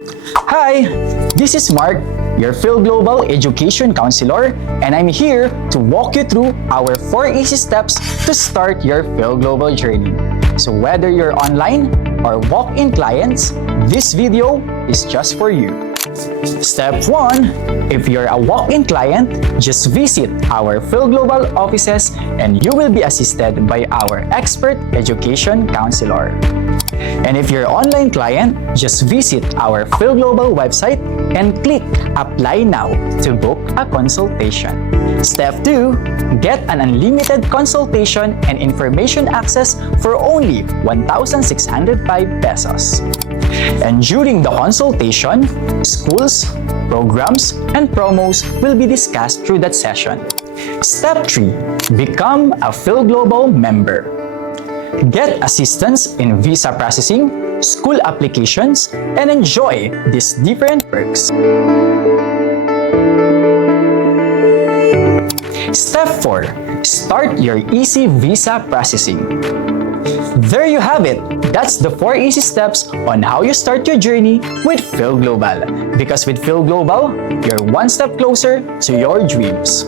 Hi, this is Mark, your Fil-Global Education Counselor, and I'm here to walk you through our 4 easy steps to start your Fil-Global journey. So whether you're online or walk-in clients, this video is just for you. Step 1. If you're a walk-in client, just visit our Fil-Global offices and you will be assisted by our expert education counselor. And if you're an online client, just visit our Fil-Global website and click Apply Now to book a consultation. Step 2. Get an unlimited consultation and information access for only 1,605 pesos. And during the consultation, schools, programs, and promos will be discussed through that session. Step 3. Become a Fil-Global member. Get assistance in visa processing, school applications, and enjoy these different perks. Step 4. Start your easy visa processing. There you have it. That's the 4 easy steps on how you start your journey with Fil-Global. Because with Fil-Global, you're one step closer to your dreams.